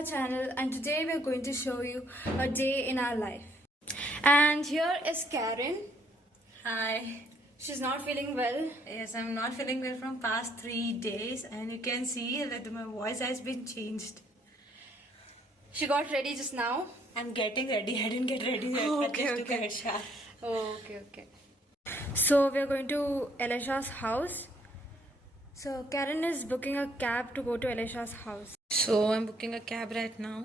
our channel, and today we are going to show you a day in our life. And here is Karen. Hi. She's not feeling well. Yes, I'm not feeling well from past 3 days, and you can see that my voice has been changed. She got ready just now. I'm getting ready. I didn't get ready yet. I just took a head shower. Oh, okay. So we are going to Elisha's house. So Karen is booking a cab to go to Elisha's house. So I'm booking a cab right now.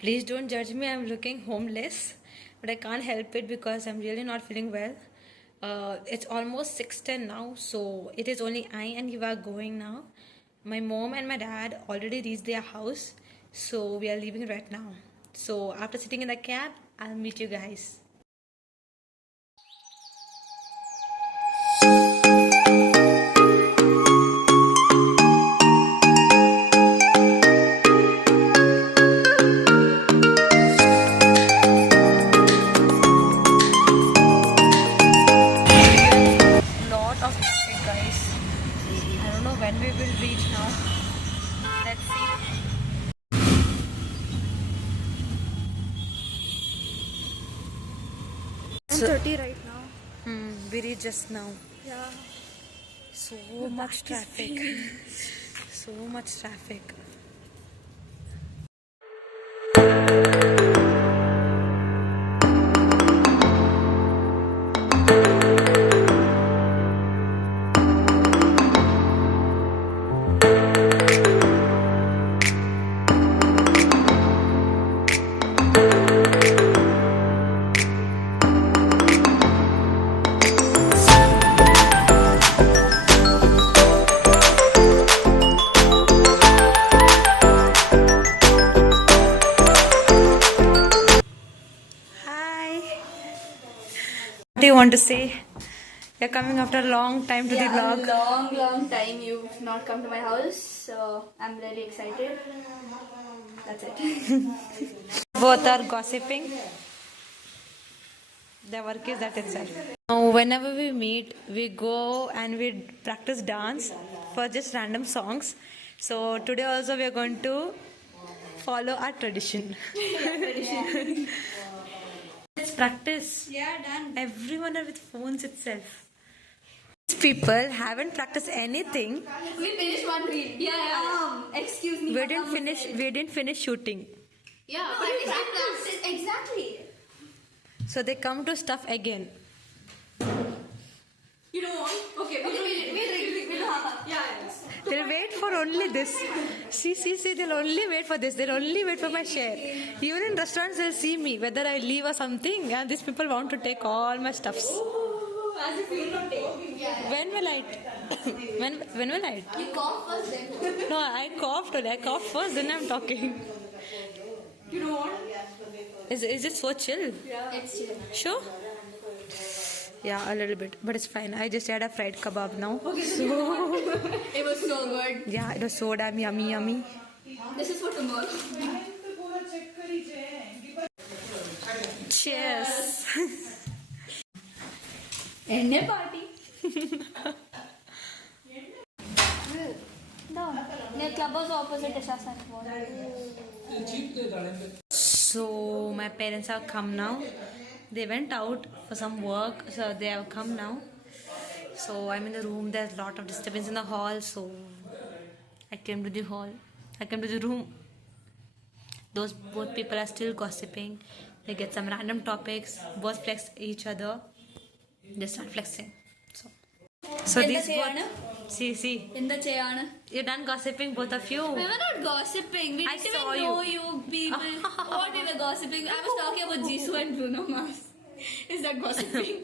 Please don't judge me. I'm looking homeless, but I can't help it because I'm really not feeling well. It's almost 6:10 now, so it is only I and you are going now. My mom and my dad already reached their house, so we are leaving right now. So after sitting in the cab, I'll meet you guys. When we will reach now, let's see. 10:30 right now. We reached just now. Yeah. So much traffic. So much traffic. What do you want to say? You're coming after a long time to the vlog. Long time you've not come to my house, so I'm really excited. That's it. Both are gossiping. The work is that itself. Now, whenever we meet, we go and we practice dance for just random songs. So today also we are going to follow our tradition. Let's practice. Yeah, done. Everyone are with phones itself. These people haven't practiced anything. We finished one reel. Yeah. Excuse me. We didn't finish shooting. Yeah, but we practiced. Exactly. So they come to stuff again. You don't want? Okay, we'll yeah. They'll wait for only this. See, they'll only wait for this. They'll only wait for my share. Even in restaurants, they'll see me, whether I leave or something, and these people want to take all my stuffs. As if you don't take. Yeah. When will I? when will I? You cough first then. No, I coughed only. I coughed first, then I'm talking. You don't want? Is it so chill? Yeah. It's chill. Sure? Yeah, a little bit, but it's fine. I just had a fried kebab now. Okay, so it was so good. Yeah, it was so damn yummy. This is for tomorrow. Cheers. End party. No, near clubhouse opposite is So my parents have come now. They went out for some work, so they have come now. So I'm in the room. There's a lot of disturbance in the hall, so I came to the hall. I came to the room. Both people are still gossiping. They get some random topics. Both flex each other. They start flexing. So these both. See. In the Chayana. You're done gossiping, both of you. We were not gossiping. We didn't saw even know you people. What we were gossiping? I was talking about Jisoo and Bruno Mars. Is that gossiping?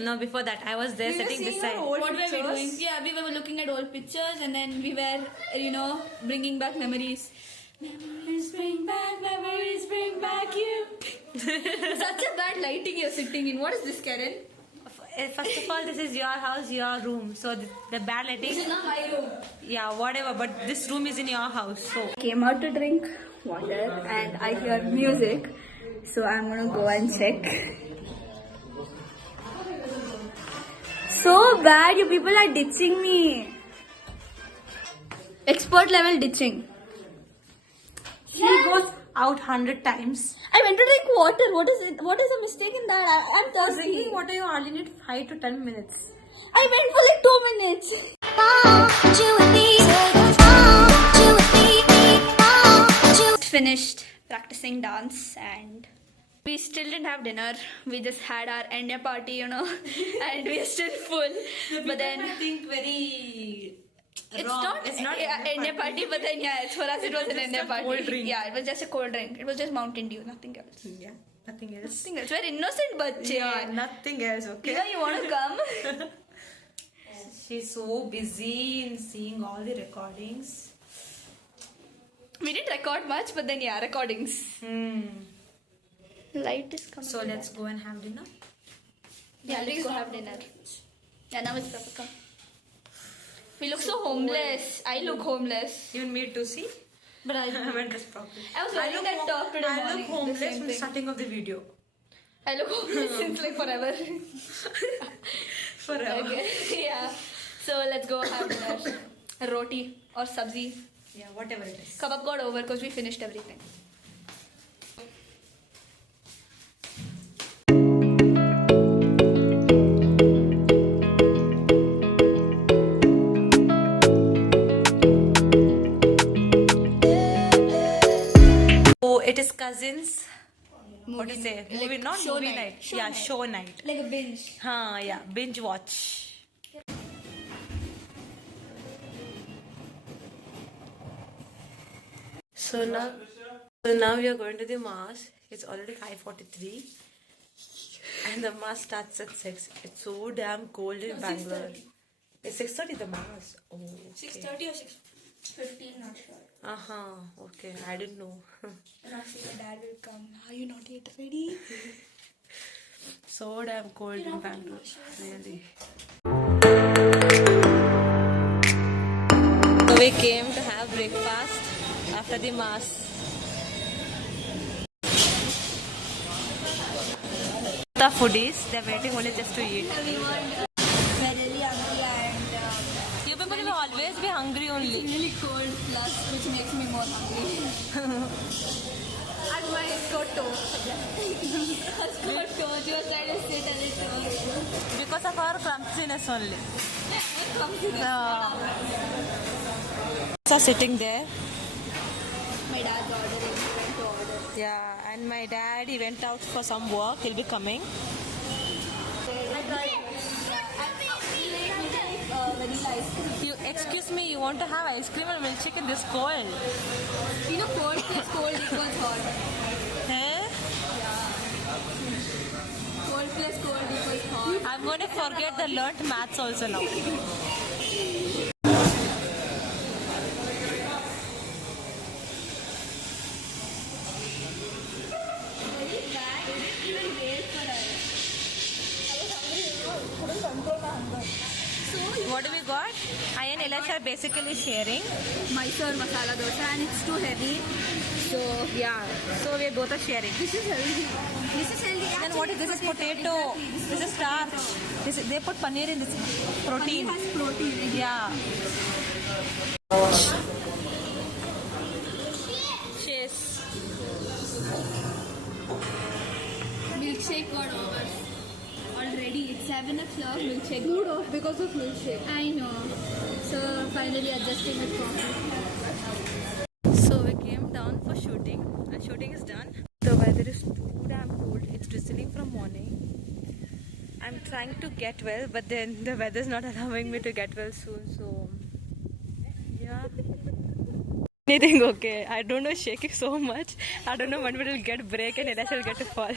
No, before that, I was there sitting beside. What were we doing? Yeah, we were looking at old pictures and then we were, bringing back memories. Memories bring back you. Such a bad lighting you're sitting in. What is this, Karen? First of all, this is your house, your room. So the bad lighting. This is not my room. Yeah, whatever. But this room is in your house. So Came out to drink water and I hear music. So I'm gonna go and check. So bad, you people are ditching me. Expert level ditching. She out 100 times. I went to drink water. What is it? What is the mistake in that? I'm thirsty. Drinking water, you only need 5 to 10 minutes. I went for like 2 minutes. Finished practicing dance and we still didn't have dinner. We just had our end party, you know, and we're still full. But then I think very. it's wrong. not. It's not end party. But then yeah, for us it was an end party. cold drink. Yeah, it was just a cold drink. It was just Mountain Dew, nothing else. Yeah, nothing else. Nothing else. We're innocent, bache. Yeah, nothing else. Okay. You know, you want to come? She's so busy in seeing all the recordings. We didn't record much, but then yeah, recordings. Light is coming. So let's go and have dinner. Yeah, let's go have dinner. Yeah, now it's Prabhaka. We look so homeless. I look homeless. Even me too, see? But I haven't dressed properly. I was wearing that top today morning. I look the homeless same from the thing. starting of the video. I look homeless since like forever. Forever. Okay. Yeah. So let's go have dinner. Roti or sabzi. Yeah, whatever it is. Kebab got over because we finished everything. So it is cousins. What do you say? Like Movie, not show movie night. night. Show Yeah, night. show night. Like a binge. Yeah, binge watch. So now we are going to the mass. It's already 5:43, and the mass starts at 6. It's so damn cold in Bangalore. It's 6:30 the mass. Oh, okay. 6:30 or 6:15, not sure. Okay, I didn't know. And I see your dad will come. Are you not yet ready? So damn cold in Bangalore, really. So we came to have breakfast after the mass. The foodies, they're waiting only just to eat. Everyone, we're really hungry and You people will always be hungry only. it's really cold plus which makes me more hungry. And my skirt toe. Skirt toe, she was trying to sit and it was Because of our clumsiness only. So sitting there. My dad's ordering, he went to order. Yeah, and my dad, he went out for some work. He'll be coming. Vanilla ice cream. You excuse me, you want to have ice cream or milkshake in this cold? You know, cold plus cold equals hot. Huh? Cold plus cold equals hot. I'm going to forget the learnt maths also now. Very bad. It didn't even wait for us. I was hungry, you know, couldn't control my hunger. So, What do we got? I and Elash are basically sharing. Mysore masala dosa and it's too heavy. So, yeah. So, we both are sharing. This is healthy. This is healthy. Then what is this? Is potato. This is starch. They put paneer in this protein. It has protein in it. Yeah. Cheers. Milkshake got over. Already, it's 7 o'clock. Milkshake got over. Because of milkshake. I know. So finally adjusting with coffee. So we came down for shooting. Shooting is done. The weather is too damn cold. It's drizzling from morning. I'm trying to get well, but then the weather is not allowing me to get well soon. So yeah. Anything okay? I don't know, shaking so much. I don't know when we will get break and Elash will get to fall.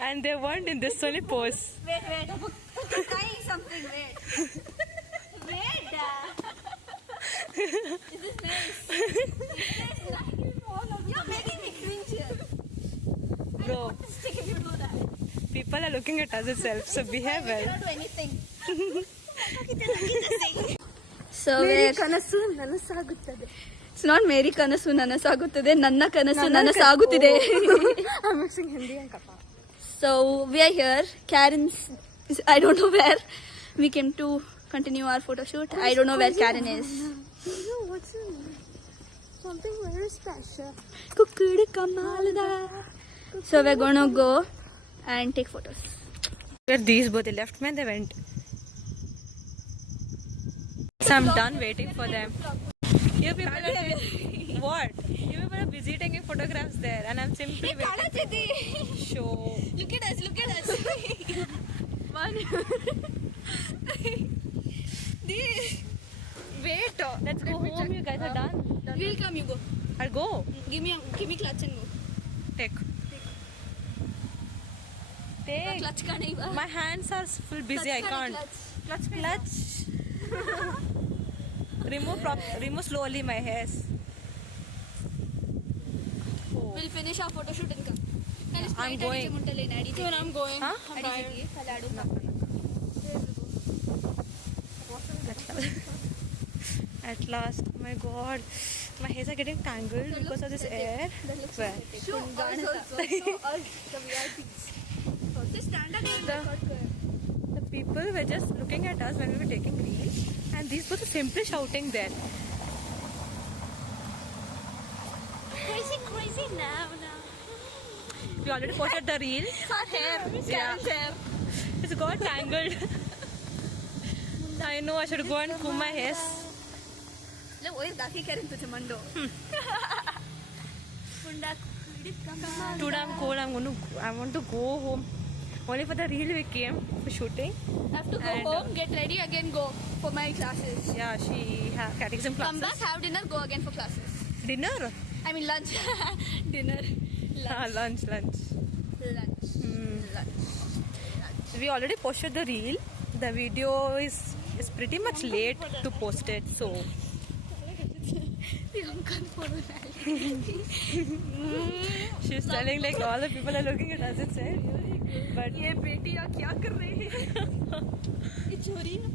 And they weren't in this only pose. Wait. I'm trying something. Wait. This is nice. You're making me cringe here. Bro, Stick if you do that. people are looking at us itself, so behave I well. cannot do anything. So we're It's not Meri kanasu ನನಸಾಗುತ್ತದೆ ನನ್ನ ಕನಸು ನನಸಾಗುತ್ತಿದೆ. I'm mixing Hindi and Kappa. So we are here. Karen's I don't know where. We came to continue our photo shoot. I don't know where Karen is. something very special. Kukudi kamalda. So we're gonna go and take photos. These both, they left me and they went. So I'm done waiting for them. You people are busy. What? You people are busy taking photographs there, and I'm simply waiting. Show. Look at us, look at us. One. Wait. Let's go home. You guys are done. We'll come, you go. I'll go. Give me clutch and go. Take. Clutch ka nahi ba? My hands are full busy. I can't. Clutch. Remove slowly my hairs. Oh. We'll finish our photo shoot and come. I'm going. Soon I'm going. Huh? At last, oh my god, my hairs are getting tangled because of this air. Where? Show us also. Show us the VIPs. Just stand up. The people were just looking at us when we were taking reels, and these were simply shouting there. Crazy now. We already posted the reel. Yeah. It's got tangled. I know I should go and comb my hairs. Today I'm cold. I want to go home. Only for the reel we came for shooting. I have to go home, get ready again, go for my classes. Yeah, she has catechism classes. Come back, have dinner, go again for classes. Dinner? I mean lunch. Dinner. Lunch. Lunch. We already posted the reel. The video is pretty much late to post it, so. She's telling like all the people are looking at us inside. But ये बेटियाँ क्या कर रही हैं? ये चोरी ना?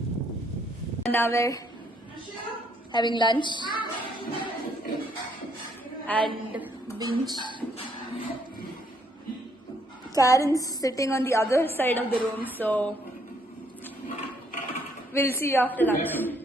Now we're having lunch and binge. Karen's sitting on the other side of the room, so we'll see you after lunch.